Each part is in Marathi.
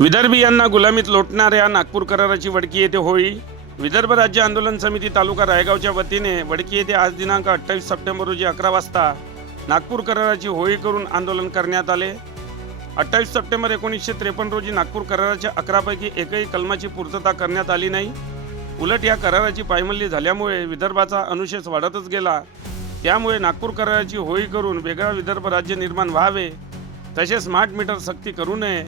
विदर्भीयांना गुलामीत लोटणाऱ्या नागपूर कराराची वडकी येथे होळी. विदर्भ राज्य आंदोलन समिती तालुका रायगावच्या वतीने वडकी येथे आज दिनांक अठ्ठावीस सप्टेंबर रोजी अकरा वाजता नागपूर कराराची होळी करून आंदोलन करण्यात आले. अठ्ठावीस सप्टेंबर एकोणीसशे त्रेपन्न रोजी नागपूर कराराच्या अकरापैकी एकही कलमाची पूर्तता करण्यात आली नाही. उलट या कराराची पायमल्ली झाल्यामुळे विदर्भाचा अनुशेष वाढतच गेला. त्यामुळे नागपूर कराराची होळी करून वेगळा विदर्भ राज्य निर्माण व्हावे तसेच स्मार्ट मीटर सक्ती करू नये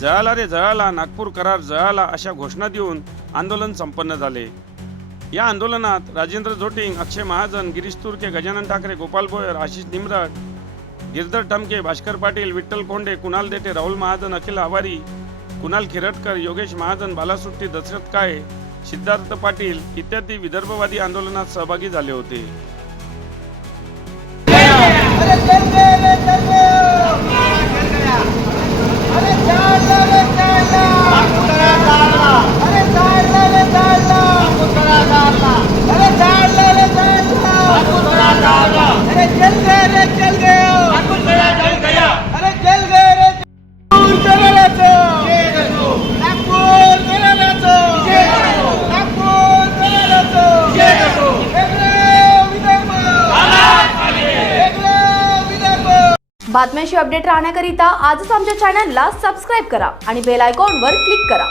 जळाला रे जळाला नागपूर करार जळाला अशा घोषणा देऊन आंदोलन संपन्न झाले. या आंदोलनात राजेंद्र जोटिंग अक्षय महाजन गिरीश तुर्के गजानन ठाकरे गोपाल भोयर आशिष निमरड गिरधर टमके भास्कर पाटील विठ्ठल कोंडे कुणाल देटे राहुल महाजन अखिल आवारी कुणाल खिरटकर योगेश महाजन बालासुट्टी दशरथ काळे सिद्धार्थ पाटील इत्यादी विदर्भवादी आंदोलनात सहभागी झाले होते. चल गए रे चल अरे चल गए रे बातम्याशी अपडेट राहण्याकरिता आजच आमच्या चॅनलला सबस्क्राईब करा आणि बेल आयकॉनवर क्लिक करा.